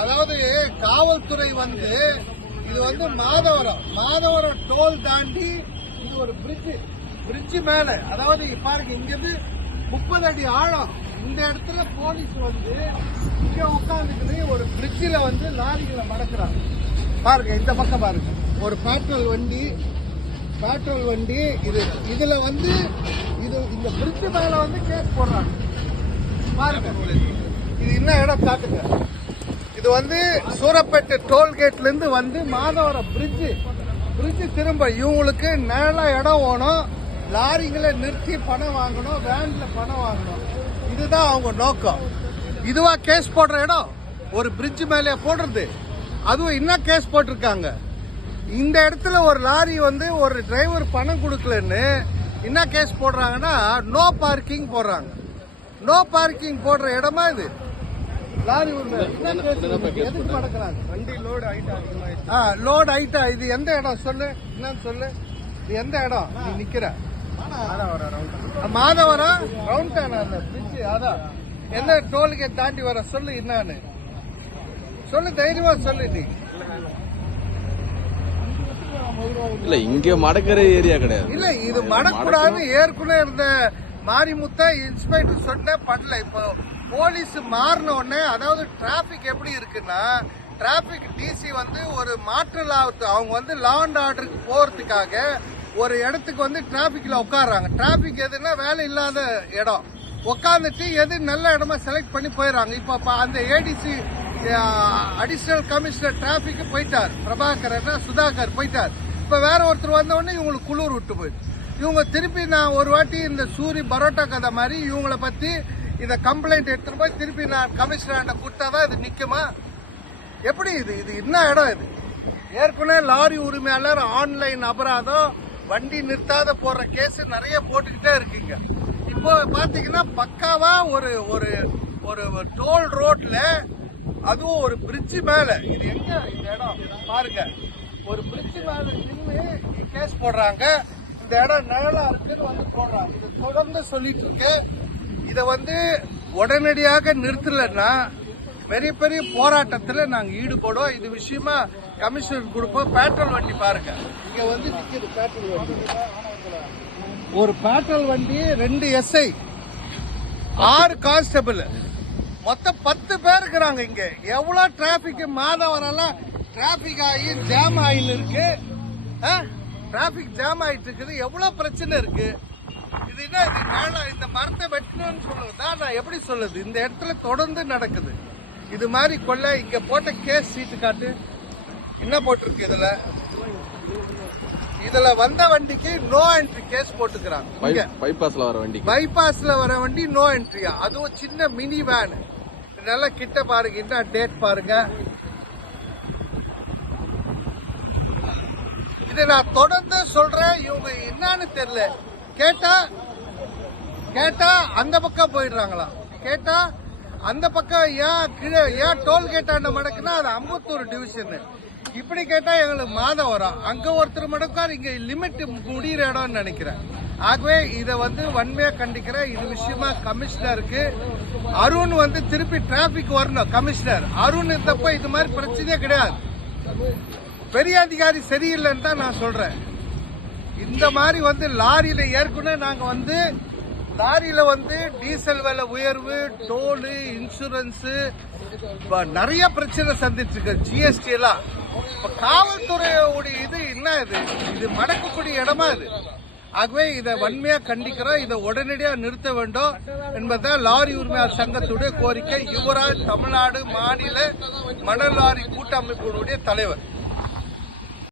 அதாவது காவல்துறை வந்து இது வந்து மாதவரம் டோல் தாண்டி இது ஒரு பிரிட்ஜ் மேல, அதாவது பாருங்க இங்கிருந்து 30 அடி ஆழம். இந்த இடத்துல போலீஸ் வந்து இங்க உட்காந்துக்கிட்டு ஒரு பிரிட்ஜில் வந்து லாரிகளை மடக்குறாங்க. பாருங்க இந்த பக்கம் பாருங்க, ஒரு பேட்ரோல் வண்டி இதுல வந்து இந்த பிரிட்ஜ் மேல வந்து கேஸ் போடுறாங்க. பாருங்க இது என்ன இடம் காட்டுங்க. இது வந்து சூரப்பேட்டை டோல்கேட்ல இருந்து வந்து மாதவரம் பிரிட்ஜ் திரும்ப இவங்களுக்கு நேர இடம் வேணும், லாரிகளை நிறுத்தி பணம் வாங்கணும், வேன்ல பணம் வாங்கணும். இதுதான் அவங்க நோக்கம். இதுவா கேஸ் போடுற இடம்? ஒரு பிரிட்ஜ் மேலே போடுறது. அதுவும் என்ன கேஸ் போட்டிருக்காங்க? இந்த இடத்துல ஒரு லாரி வந்து ஒரு டிரைவர் பணம் கொடுக்கலன்னு என்ன கேஸ் போடுறாங்கன்னா நோ பார்க்கிங் போடுறாங்க. நோ பார்க்கிங் போடுற இடமா இது? லாரி எதுக்கு மடக்கிறாங்க? வண்டி லோடு ஐட்டா. இது எந்த இடம் சொல்லு, என்னன்னு சொல்லு. இது எந்த இடம்? நீ நிக்கிற மாதவரம் ரவுண்ட் பிரிட்ஜ். அதான் என்ன டோல்கேட் தாண்டி வர சொல்லு, என்னன்னு சொல்லு, தைரியமா சொல்லு. நீ இல்ல இங்க மடக்கிற ஏரியா கிடையாது. இல்ல இது மடக்கூடாது. ஏற்கனவே இருந்த மாரிமுத்தா இன்ஸ்பெக்டர் சொன்ன பண்ணல. இப்போ போலீஸ் மாறின உடனே, அதாவது டிராபிக் எப்படி இருக்குன்னா, டிராபிக் டிசி வந்து ஒரு மாற்றல் ஆகுது. அவங்க வந்து லா அண்ட் ஆர்டருக்கு போறதுக்காக ஒரு இடத்துக்கு வந்து டிராபிக்ல உட்காடுறாங்க. டிராபிக் எதுன்னா வேலை இல்லாத இடம், உட்காந்துட்டு எது நல்ல இடமா செலக்ட் பண்ணி போயிடறாங்க. இப்ப அந்த ஏடிசி அடிஷனல் கமிஷனர் டிராபிக் போயிட்டார், பிரபாகர் சுதாகர் போயிட்டார். இப்ப வேற ஒருத்தர் வந்த உடனே இவங்களுக்கு குளிர் விட்டு போயிடுச்சு. இவங்க திருப்பி நான் ஒரு வாட்டி இந்த சூரி பரோட்டா கதை மாதிரி இவங்கள பத்தி இந்த கம்ப்ளைண்ட் எடுத்துட்டு போய் திருப்பி நான் கமிஷனர் கொடுத்தாதான் இது நிக்குமா? எப்படி இது என்ன இடம் இது? ஏற்கனவே லாரி உரிமையாளர் ஆன்லைன் அபராதம், வண்டி நிறுத்தாத போடுற கேஸ் நிறைய போட்டுக்கிட்டே இருக்கீங்க. இப்போ பாத்தீங்கன்னா பக்காவா ஒரு ஒரு ஒரு டோல் ரோட்ல, அதுவும் ஒரு பிரிட்ஜ் மேல. இது எங்க இந்த இடம் பாருங்க, ஒரு பிரிட்ஜ் மேல நின்று கேஸ் போடுறாங்க. இந்த இடம் நிழலா இருக்குன்னு வந்து போடுறாங்க. இது தொடர்ந்து சொல்லிட்டு இருக்கு. இதை வந்து உடனடியாக நிறுத்தலைன்னா பெரிய பெரிய போராட்டத்துல நாங்க ஈடுபடுவோம். இது விஷயமா கமிஷனர் கொடுப்போம். பேட்ரோல் வண்டி பாருங்க, இங்க வந்து நிக்குது பேட்ரோல் வண்டி. ஒரு பேட்ரோல் வண்டி, 2 SI, 6 கான்ஸ்டபிள், மொத்தம் 10 பேர் இருக்கிறாங்க. இங்க எவ்வளவு டிராபிக் மாதவரெல்லாம் டிராபிக் ஆகி ஜாம் ஆயில் இருக்கு. டிராபிக் ஜாம் ஆயிட்டு இருக்குது. எவ்வளவு பிரச்சனை இருக்கு. இது என்ன? இந்த மரத்தை வெட்டணும்னு சொல்லுவதா? நான் எப்படி சொல்லுது? இந்த இடத்துல தொடர்ந்து நடக்குது இது மாதிரி கொள்ள. இங்க போட்ட கேஸ் சீட்டு காட்டு, என்ன போட்டிருக்கு இதுல வந்த வண்டிக்கு நோ என்ட்ரி கேஸ் போட்டுக்கிறாங்க. பைபாஸ்ல வர வண்டி நோ என்ட்ரியா? அதுவும் சின்ன மினி வேன். நல்லா கிட்ட பாருங்க, என்ன டேட் பாருங்க. இதை நான் தொடர்ந்து சொல்றேன். இவங்க என்னன்னு தெரியல. கேட்டா அந்த பக்கம் போயிடுறாங்களா? கேட்டா அந்த பக்கம் ஏன் டோல்கேட்டாண்ட மடக்குன்னா அது அம்பத்தூர் டிவிஷன். இப்படி கேட்டா எங்களுக்கு மாதவரம், அங்க ஒருத்தர் மடக்கார், இங்க லிமிட் முடிகிற இடம்னு நினைக்கிறேன். ஆகவே இதை வந்து வன்மையா கண்டிக்கிறேன். இது விஷயமா கமிஷனருக்கு அருண் வந்து திருப்பி டிராபிக் வரணும். கமிஷனர் அருண் இருந்தப்ப இது மாதிரி பிரச்சனையே கிடையாது. பெரிய அதிகாரி சரியில்லைன்னு தான் நான் சொல்றேன். இந்த மாதிரி வந்து லாரியில ஏற்கனவே நாங்க வந்து லாரியில வந்து டீசல் விலை உயர்வு, டோலு, இன்சூரன்ஸ், நிறைய பிரச்சனை சந்திச்சு இருக்கு. ஜிஎஸ்டி எல்லாம். இப்ப காவல்துறையோட இது என்ன? இது மடக்கக்கூடிய இடமா இது? ஆகவே இதை வன்மையா கண்டிக்கிறோம். இதை உடனடியாக நிறுத்த வேண்டும் என்பதுதான் லாரி உரிமையாளர் சங்கத்துடைய கோரிக்கை. யுவராஜ் தமிழ்நாடு மாநில மணல் லாரி கூட்டமைப்பினுடைய தலைவர்.